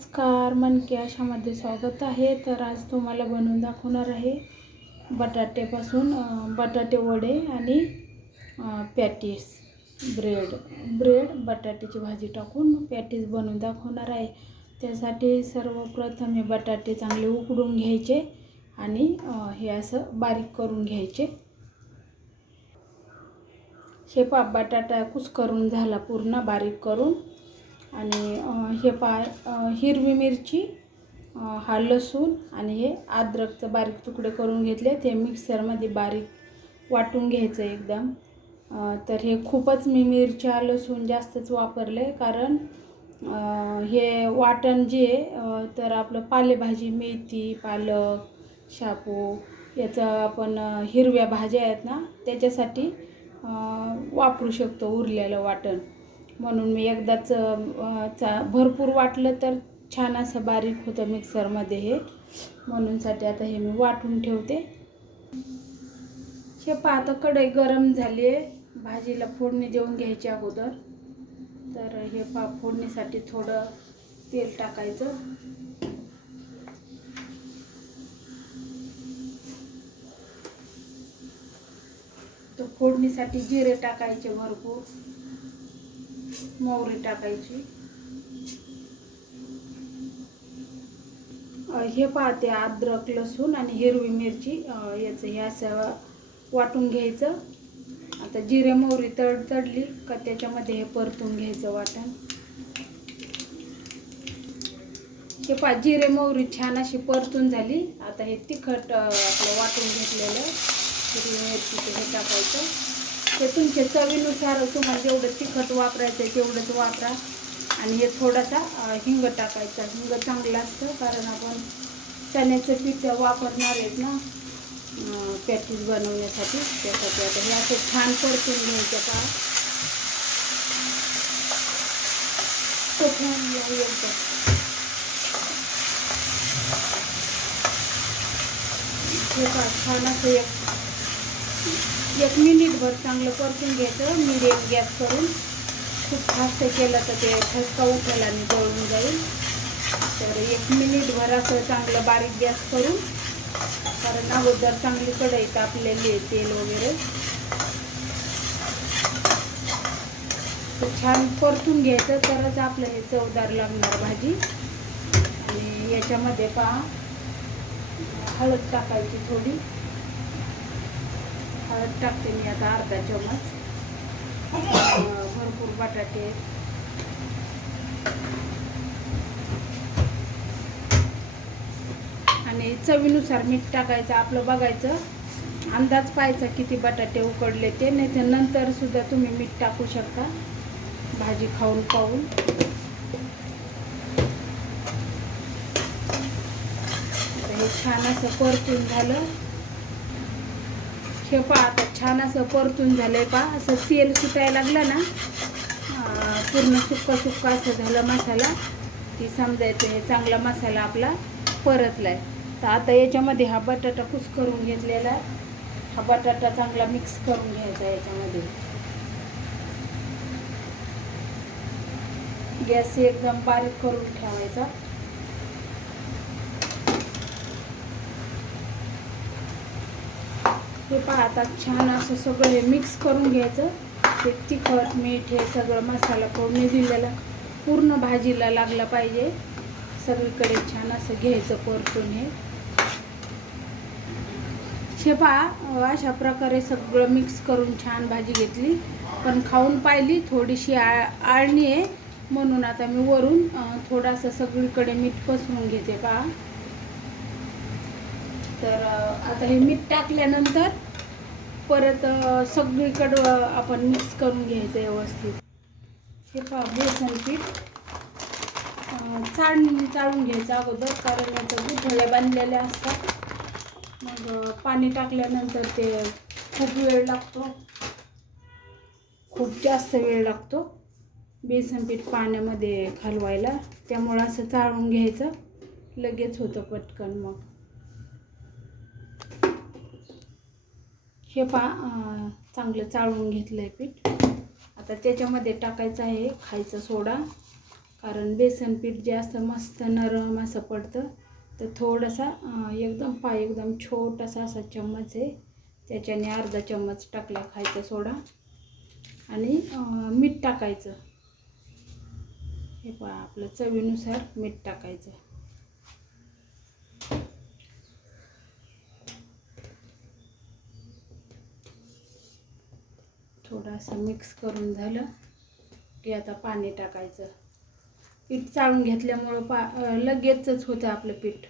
नमस्कार मनके अशामध्ये स्वागत आहे. तर आज तुम्हाला बनवून दाखवणार आहे बटाट्यापासून बटाटे वडे आणि पॅटीस ब्रेड. ब्रेड बटाट्याची भाजी टाकून पॅटीस बनवून दाखवणार आहे. त्यासाठी सर्वप्रथम हे बटाटे चांगले उकडून घ्यायचे आणि हे असं बारीक करून घ्यायचे. हे बटाटा कुस्करून झाला पूर्ण बारीक करून. आणि हे पा हिरवी मिरची हा लसूण आणि हे अद्रकचं बारीक तुकडे करून घेतले. ते मिक्सरमध्ये बारीक वाटून घ्यायचं एकदम. तर हे खूपच मी मिरच्या लसूण जास्तच वापरले कारण हे वाटण जे आहे, तर आपलं पालेभाजी मेथी पालक शापू याचं आपण हिरव्या भाज्या आहेत ना त्याच्यासाठी वापरू शकतो उरलेलं वाटण. म्हणून मी एकदाच चा भरपूर वाटलं तर छान असं बारीक होतं मिक्सरमध्ये हे. म्हणूनसाठी आता हे मी वाटून ठेवते. हे पहा आता कढई गरम झाली आहे. भाजीला फोडणी देऊन घ्यायची अगोदर. तर हे पा फोडणीसाठी थोडं तेल टाकायचं. तर फोडणीसाठी जिरे टाकायचे भरपूर. मोहरी टाकायची. हे पाहते अद्रक लसूण आणि हिरवी मिरची. याचं हे असं वाटून घ्यायचं. आता जिरे मोहरी तड तडली का त्याच्यामध्ये हे परतून घ्यायचं वाटण. हे पा जिरे मोहरी छान अशी परतून झाली. आता हे तिखट आपलं वाटून घेतलेलं. हिरवी मिरची हे टाकायचं. ते तुमच्या चवीनुसार तुम्हाला जेवढं तिखट वापरायचं आहे तेवढंच वापरा. आणि हे थोडासा हिंग टाकायचा. हिंग चांगलं असतं कारण आपण चण्याचं पीठ वापरणार आहेत ना पॅटीस बनवण्यासाठी. त्यासाठी आता हे असं छान परतून घ्यायचं का कोथिंबीर एकदम हे छान असं एक एक मिनिटभर चांगलं परतून घ्यायचं मिडियम गॅस करून. खूप फास्ट केलं तर ते ठसका उठेल आणि जळून जाईल. तर एक मिनिटभर असं चांगलं बारीक गॅस करून कारण अगोदर चांगली कढई तापलेली आहे तेल वगैरे. छान परतून घ्यायचं तरच आपलं हे चवदार लागणार भाजी. आणि याच्यामध्ये पहा हळद टाकायची थोडी. हळद टाकते मी आता अर्धा चमच भरपूर बटाटे. आणि चवीनुसार मीठ टाकायचं आपलं बघायचं. अंदाज पाहायचा किती बटाटे उकडले ते नाही तर नंतर सुद्धा तुम्ही मीठ टाकू शकता. भाजी खाऊन पाहून हे छान असं परतून झालं. हे पहा आता छान असं परतून झालंय पहा. असं तेल सुटायला लागलं ना पूर्ण सुक्का सुक्का असं झालं मसाला. की समजायचं हे चांगला मसाला आपला परतलाय. तर आता याच्यामध्ये हा बटाटा कुस्करून घेतलेला आहे. हा बटाटा चांगला मिक्स करून घ्यायचा याच्यामध्ये. गॅस एकदम बारीक करून ठेवायचा. हे पहा आता छान असं सगळं हे मिक्स करून घ्यायचं. ते तिखट मीठ हे सगळं मसाला फोडणी दिलेला. पूर्ण भाजीला लागला पाहिजे. सगळीकडे छान असं घ्यायचं परतून हे. शेपा पहा अशा प्रकारे सगळं मिक्स करून छान भाजी घेतली. पण खाऊन पाहिली थोडीशी आ आळणी आहे. म्हणून आता मी वरून थोडासा सगळीकडे मीठ पसरून घेते पहा. तर आता हे मीठ टाकल्यानंतर परत सगळीकडं आपण मिक्स करून घ्यायचं व्यवस्थित. हे पहा बेसन पीठ. चाळणी चाळून घ्यायचं अगोदर कारण याचं गुठळ्या बांधलेल्या असतात. मग पाणी टाकल्यानंतर ते खूप वेळ लागतो. खूप जास्त वेळ लागतो बेसन पीठ पाण्यामध्ये घालवायला. त्यामुळं असं चाळून घ्यायचं. लगेच होतं पटकन मग. हे पा चांगलं चाळून घेतलं आहे पीठ. आता त्याच्यामध्ये टाकायचं आहे खायचा सोडा. कारण बेसन पीठ जे असतं मस्त नरम असं पडतं. तर थोडासा एकदम पा एकदम छोटासा असा चम्मच आहे. त्याच्याने अर्धा चम्मच टाकला खायचा सोडा. आणि मीठ टाकायचं. हे पहा आपलं चवीनुसार मीठ टाकायचं. थोडं असं मिक्स करून झालं की आता पाणी टाकायचं. पीठ चाळून घेतल्यामुळं पा लगेचच होतं आपलं पीठ.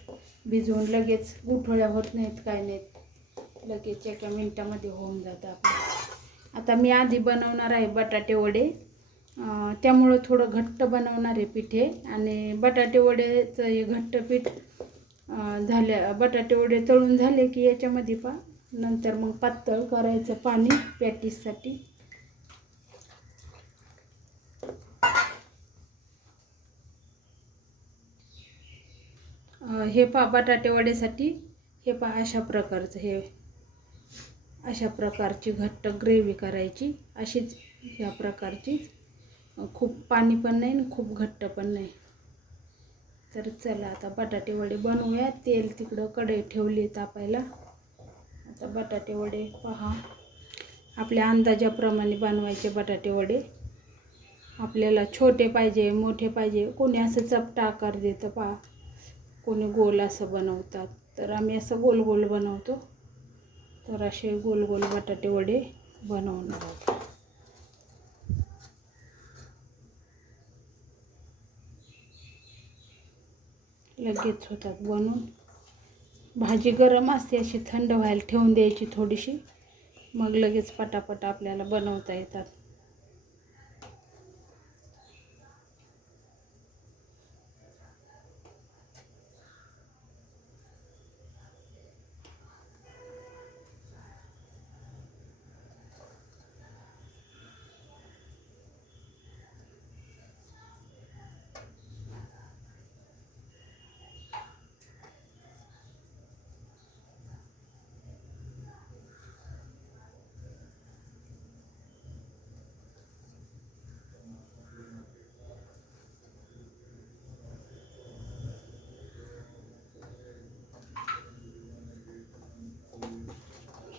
भिजवून लगेच गुठोळ्या होत नाहीत काय नाहीत. लगेच एका मिनटामध्ये होऊन जातं आपलं. आता मी आधी बनवणार आहे बटाटे वडे. त्यामुळं थोडं घट्ट बनवणार आहे पीठ हे. आणि बटाटे वड्याचं हे घट्ट पीठ झाल्या बटाटे वडे तळून झाले की याच्यामध्ये पा नंतर मग पातळ करायचं पाणी पॅटीससाठी हे पा बटाटेवड्यासाठी हे पा अशा प्रकारचं हे. अशा प्रकारची घट्ट ग्रेव्ही करायची. अशीच ह्या प्रकारची. खूप पाणी पण नाही आणि खूप घट्ट पण नाही. तर चला आता बटाटे वडे बनवूया तेल तिकडं कढई ठेवली तापायला. आता बटाटे वडे पहा. आपल्या अंदाजाप्रमाणे बनवायचे बटाटे वडे आपल्याला छोटे पाहिजे मोठे पाहिजे. कोणी असं चपटा आकार देतं पहा. कोणी गोल असं बनवतात. तर आम्ही असं गोल गोल बनवतो. तर असे गोल गोल बटाटे वडे बनवणार आहोत. लगेच होतात बनवून भाजी गरम असते अशी थंड व्हायला ठेवून द्यायची थोडीशी. मग लगेच पटापट आपल्याला बनवता येतात.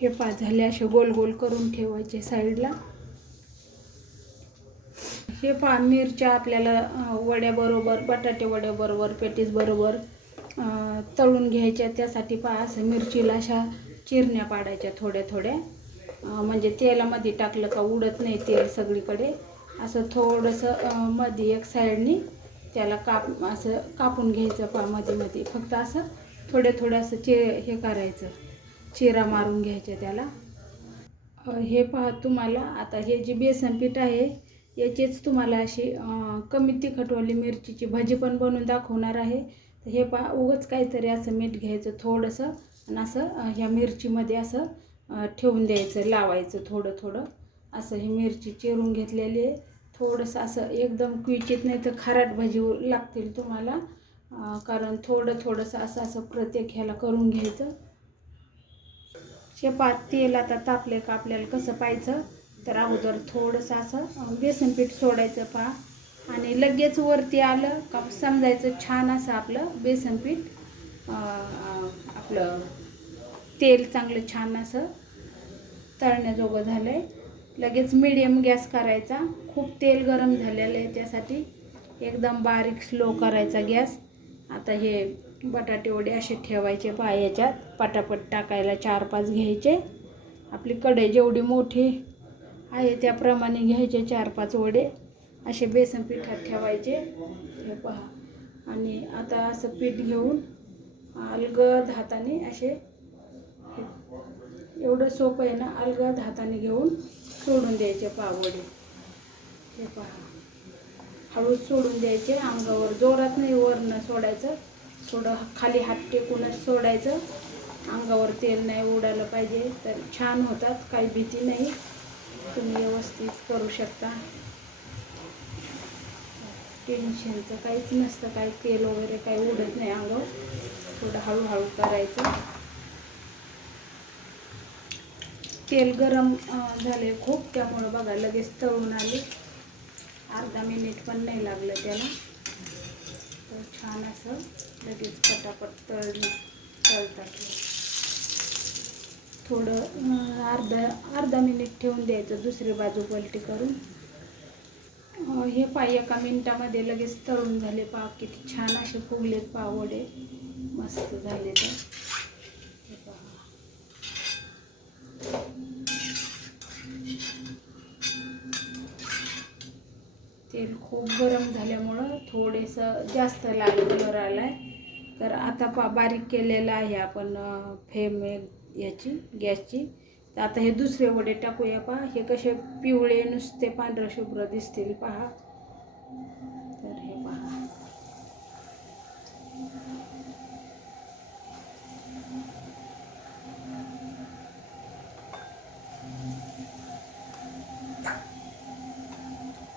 हे पाच झाले असे गोल गोल करून ठेवायचे साईडला. हे पा मिरच्या आपल्याला वड्याबरोबर बटाटे वड्याबरोबर पेटीसबरोबर तळून घ्यायच्या. त्यासाठी पहा असं मिरचीला अशा चिरण्या पाडायच्या थोड्या थोड्या. म्हणजे तेलामध्ये टाकलं का उडत नाही तेल सगळीकडे. असं थोडंसं मध्ये एक साईडनी त्याला काप असं कापून घ्यायचं पहा मध्ये मध्ये फक्त असं थोडं थोडं असं चे हे करायचं. चिरा मारून घ्यायच्या त्याला. हे पहा तुम्हाला आता हे जे बेसन पीठ आहे याचीच तुम्हाला अशी कमी तिखटवाली मिरचीची भाजी पण बनवून दाखवणार आहे. तर हे पहा उगंच काहीतरी असं मीठ घ्यायचं थोडंसं आणि असं ह्या मिरचीमध्ये असं ठेवून द्यायचं लावायचं थोडं थोडं. असं ही मिरची चिरून घेतलेली आहे. थोडंसं असं एकदम क्विचित नाही तर खाराट भाजी लागतील तुम्हाला. कारण थोडं थोडंसं असं असं प्रत्येक ह्याला करून घ्यायचं. शेपात तेल आता तापले का आपल्याला कसं पाहायचं? तर अगोदर थोडंसं असं बेसन पीठ सोडायचं पहा. आणि लगेच वरती आलं का समजायचं छान असं आपलं बेसन पीठ आपलं तेल चांगलं छान असं तळण्याजोगं झालं आहे लगेच मिडियम गॅस करायचा. खूप तेल गरम झालेलं आहे त्यासाठी. एकदम बारीक स्लो करायचा गॅस. आता हे बटाटे वडे असे ठेवायचे पहा याच्यात पटापट टाकायला चार पाच घ्यायचे. आपली कढई जेवढी मोठी आहे त्याप्रमाणे घ्यायचे चार पाच वडे. असे बेसन पिठात ठेवायचे. हे पहा. आणि आता असं पीठ घेऊन अलगद हाताने असे एवढं सोपं आहे ना अलगद हाताने घेऊन सोडून द्यायचे पावडे हे पहा. हळूच सोडून द्यायचे. अंगावर जोरात नाही वरनं सोडायचं. थोडं खाली हात टेकूनच सोडायचं. अंगावर तेल नाही उडालं पाहिजे. तर छान होतात काही भीती नाही. तुम्ही व्यवस्थित करू शकता. टेन्शनचं काहीच नसतं काही तेल वगैरे काही उडत नाही अंगावर. थोडं हळूहळू करायचं. तेल गरम झाले खूप त्यामुळं बघा लगेच तळून आले. अर्धा मिनिट पण नाही लागलं त्याला. तर छान असं लगेच पटापट तळली तळतात. थोडं अर्धा अर्धा मिनिट ठेवून द्यायचं दुसरी बाजू पलटी करून. हे पाय एका मिनिटामध्ये लगेच तळून झाले पाव. किती छान असे फुगलेत पाव वडे. मस्त झाले तर. तेल खूप गरम झाल्यामुळं थोडेसं जास्त लाल कलर आला आहे तर आता पा बारीक केलेलं आहे आपण फेम एक याची गॅसची. तर आता हे दुसरे वडे टाकूया पहा. हे कसे पिवळे नुसते पांढरं शुभ्र दिसतील पहा तर हे पहा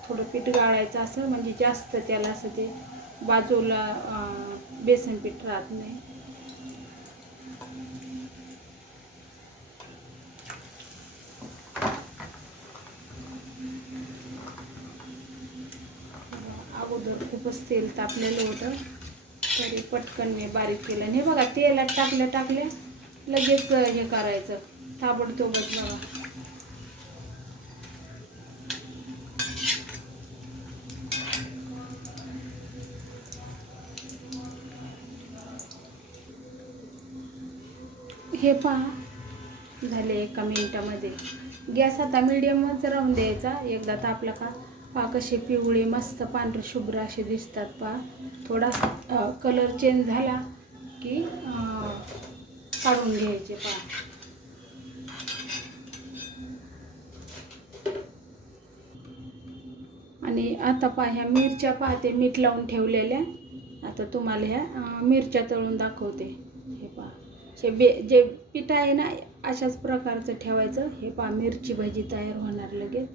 थोडं पीठ गाळायचं असं म्हणजे जास्त त्याला असं ते बाजूला बेसन पीठ राहत नाही. अगोदर खूपच तेल तापलेलं होतं. तरी पटकन मी बारीक केलं. नाही बघा तेलात टाकल्या टाकल्या लगेच हे करायचं. ताबडतोबच बघा. हे पहा. झाले एका मिनिटामध्ये. गॅस आता मिडियमच राहून द्यायचा. एकदा तापला का? पहा कसे पिवळे मस्त पांढरे शुभ्र असे दिसतात पहा. थोडा कलर चेंज झाला की काढून घ्यायचे पहा. आणि आता पहा ह्या मिरच्या पाहते मीठ लावून ठेवलेल्या. आता तुम्हाला ह्या मिरच्या तळून दाखवते. हे पहा. हे बे जे पीठ आहे ना अशाच प्रकारचं ठेवायचं. हे पहा मिरची भाजी तयार होणार लगेच.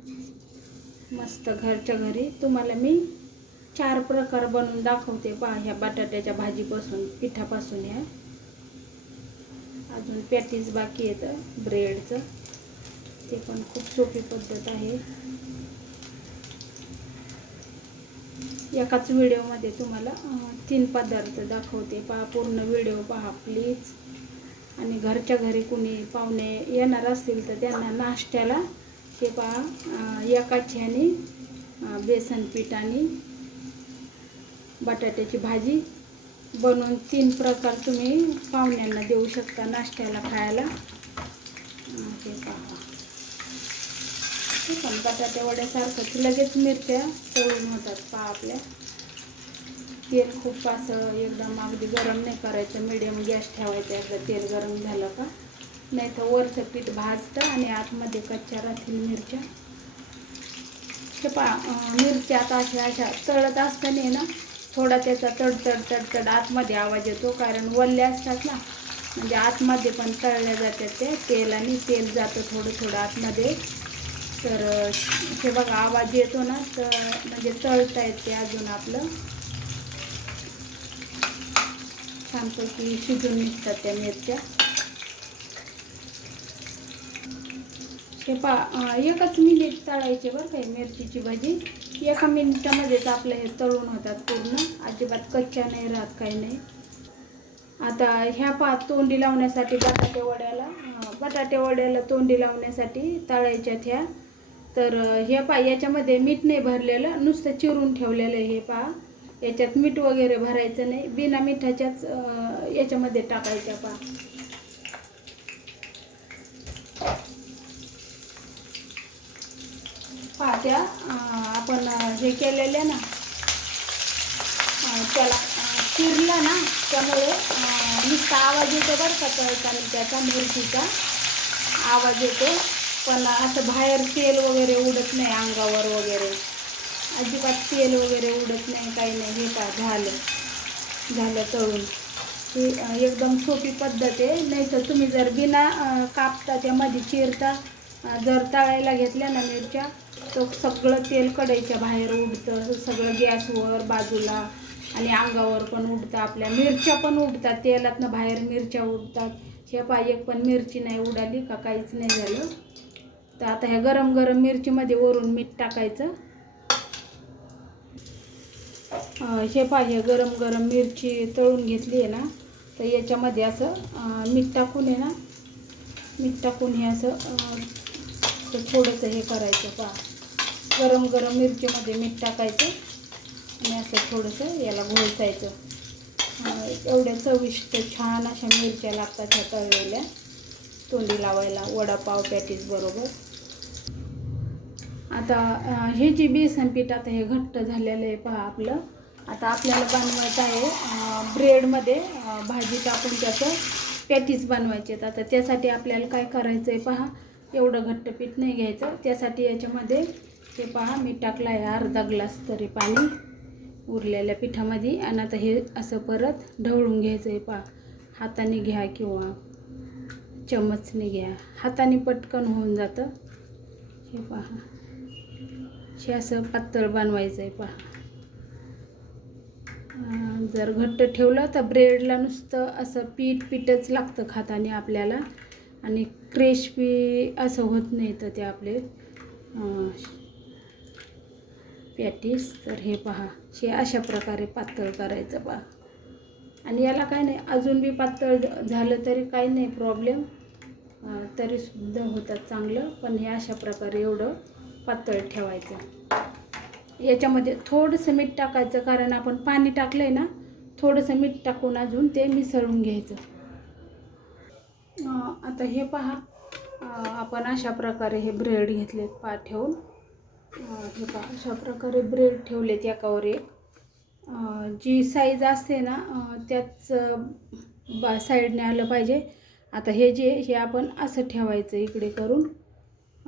मस्त घरच्या घरी. तुम्हाला मी चार प्रकार बनवून दाखवते. पहा ह्या बटाट्याच्या भाजीपासून पिठापासून ह्या अजून पॅटीज बाकी येतं ब्रेडचं. ते पण खूप सोपी पद्धत आहे. एकाच व्हिडिओमध्ये तुम्हाला तीन पदार्थ दाखवते. पहा पूर्ण व्हिडिओ पहा प्लीज आणि घरच्या घरी कुणी पाहुणे येणार असतील तर त्यांना नाश्त्याला हे पहा अं, एकाच ह्याने बेसन पीठ आणि बटाट्याची भाजी बनवून तीन प्रकार तुम्ही पाहुण्यांना देऊ शकता नाश्त्याला खायला. ते हे पहा पण बटाट्या वड्यासारखंच लगेच मिरच्या तळून होतात पहा आपल्या. तेल खूप असं एकदम अगदी गरम नाही करायचं मिडियम गॅस ठेवायचा एकदा तेल गरम झालं का? नाही तर वरचं पीठ भाजतं आणि आतमध्ये कच्च्या राहतील मिरच्या. हे पहा मिरच्या आता अशा अशा तळत असताना ना थोडा त्याचा तडतड तडतड आतमध्ये आवाज येतो कारण वल्ले असतात ना म्हणजे आतमध्ये पण तळल्या जातात ते तेल आणि तेल जातं थोडं थोडं आतमध्ये. तर हे बघा आवाज येतो ना तर म्हणजे तळता येते अजून आपलं. छानपैकी शिजून निघतात त्या मिरच्या. हे पा एकच मिनिट तळायचे बरं काही मिरचीची भाजी. एका मिनिटामध्येच आपलं हे तळून होतात पूर्ण. अजिबात कच्च्या नाही राहत काही नाही. आता ह्या पा तोंडी लावण्यासाठी बटाटे वड्याला बटाटे वड्याला तोंडी लावण्यासाठी तळायच्यात ह्या. तर हे पा याच्यामध्ये मीठ नाही भरलेलं नुसतं चिरून ठेवलेलं आहे हे पा. याच्यात मीठ वगैरे भरायचं नाही. बिना मिठाच्याच याच्यामध्ये टाकायच्या पा. पाहत्या आपण हे केलेले ना त्याला अं, चिरलं ना त्यामुळे नुसता आवाज येतो बरं का तळताना त्याचा मिरचीचा. आवाज येतो. पण असं बाहेर तेल वगैरे उडत नाही अंगावर वगैरे. अजिबात तेल वगैरे उडत नाही काही नाही. हे पा झालं? झालं तळून. ही एकदम सोपी पद्धत आहे. नाही तर तुम्ही जर बिना कापता त्यामध्ये चिरता जर तळायला घेतल्या ना मिरच्या तर सगळं तेल कढईच्या बाहेर उडतं. सगळं गॅसवर बाजूला आणि अंगावर पण उडतं. आपल्या मिरच्या पण उडतात. तेलातनं बाहेर मिरच्या उडतात. हे पा एक पण मिरची नाही उडाली का? काहीच नाही झालं. तर आता ह्या गरम गरम मिरचीमध्ये वरून मीठ टाकायचं. हे पाहिजे गरम गरम मिरची तळून घेतली आहे ना तर याच्यामध्ये असं मीठ टाकून आहे ना मीठ टाकून हे असं थोडंसं हे करायचं पहा. गरम गरम मिरचीमध्ये मीठ टाकायचं आणि असं थोडंसं याला घोळसायचं. एवढ्या चविष्ट छान अशा मिरच्या लागतात ह्या तळलेल्या. तोंडी लावायला वडापाव पॅटीस बरोबर. आता हे जे बेसन पीठ आता हे घट्ट झालेलं आहे पहा आपलं. आता आपल्याला बनवायचं आहे ब्रेडमध्ये भाजी टाकून त्याचं पॅटीस बनवायचे आहेत. आता त्यासाठी आपल्याला काय करायचं आहे पहा एवढं घट्ट पीठ नाही घ्यायचं. त्यासाठी याच्यामध्ये हे पहा मी टाकलं आहे अर्धा ग्लास तरी पाणी उरलेल्या पिठामध्ये. आणि आता हे असं परत ढवळून घ्यायचं आहे पहा. हाताने घ्या किंवा चमचने घ्या. हाताने पटकन होऊन जातं. हे पहा. हे असं पातळ बनवायचं आहे पहा जर घट्ट ठेवलं तर ब्रेडला नुसतं असं पीठ पीठच लागतं खाताने आपल्याला. आणि क्रेशपी असं होत नाही तर ते आपले पॅटीस तर हे पहा हे अशा प्रकारे पातळ करायचं पहा. आणि याला काय नाही अजून बी पातळ झालं तरी काही नाही प्रॉब्लेम तरीसुद्धा होतात चांगलं पण हे अशा प्रकारे एवढं पातळ ठेवायचं. याच्यामध्ये थोडंसं मीठ टाकायचं कारण आपण पाणी टाकलं आहे ना थोडंसं मीठ टाकून अजून ते मिसळून घ्यायचं. आता हे पहा. आपण अशा प्रकारे हे ब्रेड घेतले पा ठेवून. हे पहा अशा प्रकारे ब्रेड ठेवलेत एकावर एक. जी साईज असते ना त्याच बा साईडने आलं पाहिजे. आता हे जे हे आपण असं ठेवायचं इकडे करून.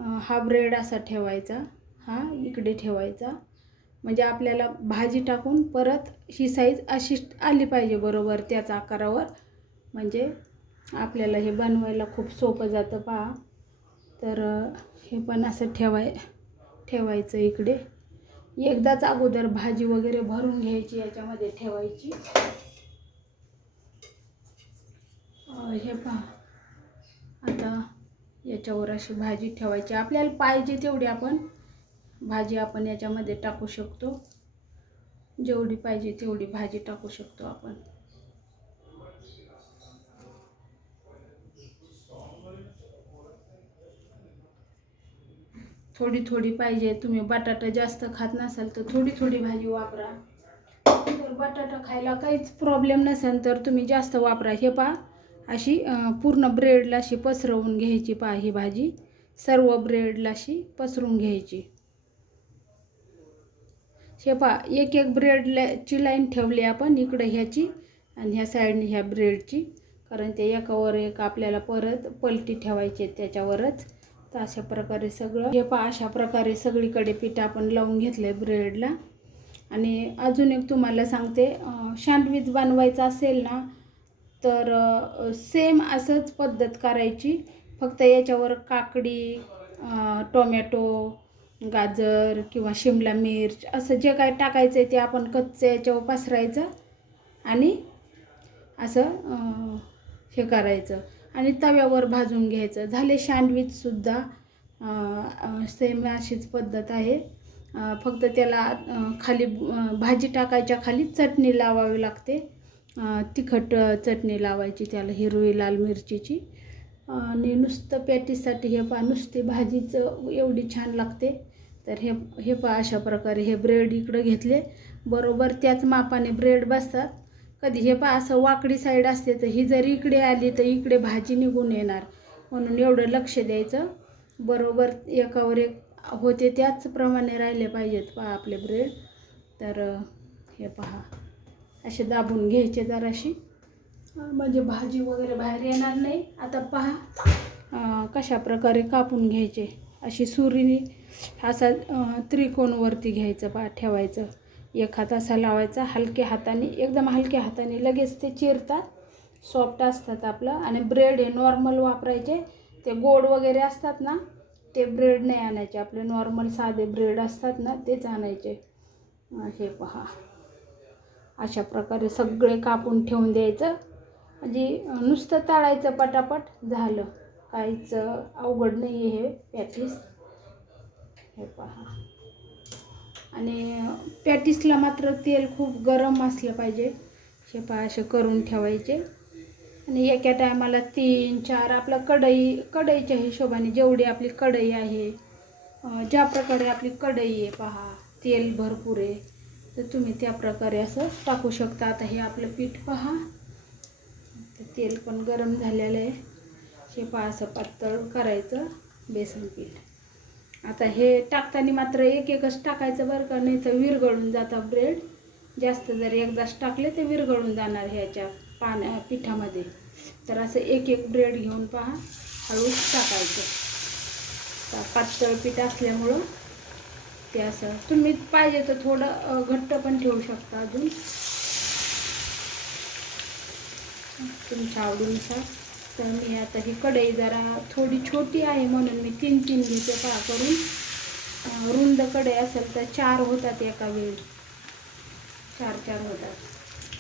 हा ब्रेड असा ठेवायचा हा इकडे ठेवायचा. म्हणजे आपल्याला भाजी टाकून परत ही साईज अशी आली पाहिजे बरोबर त्याच आकारावर. म्हणजे आपल्याला हे बनवायला खूप सोपं जातं पहा. तर हे पण असं ठेवाय ठेवायचं इकडे. एकदाच अगोदर भाजी वगैरे भरून घ्यायची याच्यामध्ये ठेवायची. हे पहा. आता याच्यावर अशी भाजी ठेवायची. आपल्याला पाहिजे तेवढी आपण भाजी आपण याच्यामध्ये टाकू शकतो. जेवढी पाहिजे तेवढी भाजी टाकू शकतो आपण. थोडी थोडी पाहिजे. तुम्ही बटाटा जास्त खात नसाल तर थोडी थोडी भाजी वापरा. तर बटाटा खायला काहीच प्रॉब्लेम नसेल तर तुम्ही जास्त वापरा. हे पहा. अशी पूर्ण ब्रेडला अशी पसरवून घ्यायची पा ही भाजी. सर्व ब्रेडला अशी पसरून घ्यायची. हे एक एक ब्रेडची लाईन ठेवली आपण इकडं ह्याची आणि ह्या साईडने ह्या ब्रेडची कारण ते एकावर एक आपल्याला परत पलटी ठेवायची त्याच्यावरच. तर अशा प्रकारे सगळं. हे पा अशा प्रकारे सगळीकडे पीठ आपण लावून घेतलं आहे ब्रेडला आणि अजून एक तुम्हाला सांगते सँडविच बनवायचं असेल ना तर सेम असंच पद्धत करायची. फक्त याच्यावर काकडी टोमॅटो गाजर किंवा शिमला मिर्च असं जे काय टाकायचं आहे ते आपण कच्चं याच्यावर पसरायचं आणि असं हे करायचं. आणि तव्यावर भाजून घ्यायचं. झाले सँडविचसुद्धा सेम अशीच पद्धत आहे. फक्त त्याला खाली भाजी टाकायच्या खाली चटणी लावावी लागते. तिखट चटणी लावायची त्याला हिरवी लाल मिरचीची. आणि नुसतं पॅटीससाठी हे पहा नुसती भाजीचं एवढी छान लागते. तर हे हे पहा अशा प्रकारे हे ब्रेड इकडं घेतले. बरोबर त्याच मापाने ब्रेड बसतात. कधी हे पहा असं वाकडी साईड असते तर ही जर इकडे आली तर इकडे भाजी निघून येणार. म्हणून एवढं लक्ष द्यायचं. बरोबर एकावर एक होते त्याचप्रमाणे राहिले पाहिजेत पहा आपले ब्रेड. तर हे पहा. असे दाबून घ्यायचे जराशी. म्हणजे भाजी वगैरे बाहेर येणार नाही. आता पहा. कशा प्रकारे कापून घ्यायचे. अशी सुरीने असा त्रिकोणवरती घ्यायचं पहा ठेवायचं. एक हात असा लावायचा हलक्या हाताने एकदम हलक्या हाताने लगेच ते चिरतात. सॉफ्ट असतात आपलं. आणि ब्रेड हे नॉर्मल वापरायचे. ते गोड वगैरे असतात ना ते ब्रेड नाही आणायचे. आपले नॉर्मल साधे ब्रेड असतात ना तेच आणायचे. हे पहा. अशा प्रकारे सगळे कापून ठेवून द्यायचं. म्हणजे नुसतं तळायचं पटापट झालं. काहीच अवघड नाही आहे हे पॅटीस. हे पहा. आणि पॅटीसला मात्र तेल खूप गरम असलं पाहिजे. हे पहा असे करून ठेवायचे. आणि एका टायमाला तीन चार आपलं कढई कढईच्या हिशोबाने जेवढी आपली कढई आहे ज्या प्रकारे आपली कढई आहे पहा तेल भरपूर आहे. तर तुम्ही त्या प्रकारे असं टाकू शकता. आता हे आपलं पीठ पहा. ते तेल पण गरम झालेलं आहे. हे पहा असं पातळ करायचं बेसन पीठ. आता हे टाकताना मात्र एक एकच टाकायचं बरं का नाही तर विरघळून जातात ब्रेड. जास्त जर एकदाच टाकले तर विरघळून जाणार ह्याच्या पाण्या पिठामध्ये. तर असं एक एक ब्रेड घेऊन पहा. हळूच टाकायचं. तर पातळ पीठ असल्यामुळं ते असं. तुम्ही पाहिजे तर थोडं घट्ट पण ठेवू शकता अजून. तुमच्या आवडीनुसार. तर मी आता ही कढई जरा थोडी छोटी आहे म्हणून मी तीन तीन घेते पहा करून. रुंद कढई असेल तर चार होतात एका वेळी. चार चार होतात.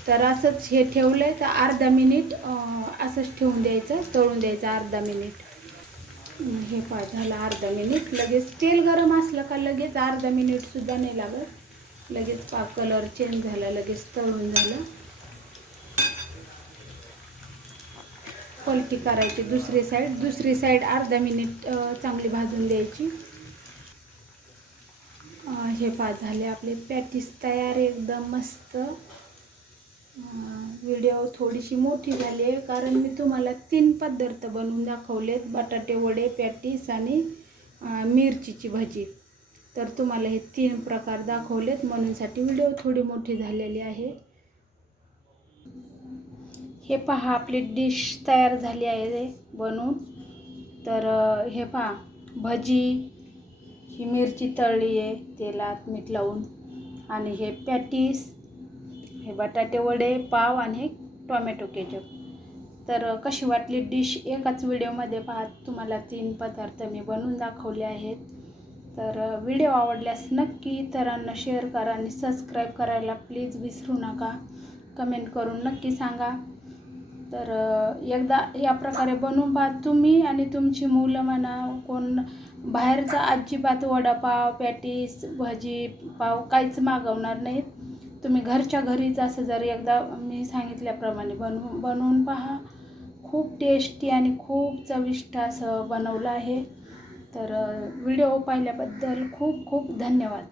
तर असंच हे ठेवलं आहे तर अर्धा मिनिट असंच ठेवून द्यायचं तळून द्यायचं अर्धा मिनिट. हे पाय झालं अर्धा मिनिट. लगेच तेल गरम असलं का लगेच अर्धा मिनिटसुद्धा नाही लागत. लगेच पा कलर चेंज झाला लगेच तळून झालं. पलटी करायची दुसरी साईड दुसरी साईड अर्धा मिनिट चांगली भाजून द्यायची. हे पा झाले आपले पॅटीस तयार एकदम मस्त. व्हिडिओ थोडीशी मोठी झाली आहे. कारण मी तुम्हाला तीन पदार्थ बनवून दाखवलेत. बटाटे वडे पॅटीस आणि मिरचीची भजी. तर तुम्हाला हे तीन प्रकार दाखवलेत. म्हणूनसाठी व्हिडिओ थोडी मोठी झालेली आहे. हे पहा आपली डिश तयार झाली आहे बनवून. तर हे पहा भजी ही मिरची तळली आहे तेलात मीठ लावून. आणि हे पॅटीस हे बटाटे वडे पाव आणि टोमॅटो केचप. तर कशी वाटली डिश? एकाच व्हिडिओमध्ये पहा तुम्हाला तीन पदार्थ मी बनवून दाखवले आहेत. तर व्हिडिओ आवडल्यास नक्की इतरांना शेअर करा आणि सबस्क्राईब करायला प्लीज विसरू नका. कमेंट करून नक्की सांगा. तर एकदा या प्रकारे बनवून पहा तुम्ही आणि तुमची मुलं म्हणा कोण बाहेरचा अजिबात वडापाव पॅटीस भजी पाव काहीच मागवणार नाहीत. तुम्ही घरच्या घरीच असं जर एकदा मी सांगितल्याप्रमाणे बनवून बनवून पहा. खूप टेस्टी आणि खूप चविष्ट असं बनवलं आहे. तर व्हिडिओ पाहिल्याबद्दल खूप खूप धन्यवाद.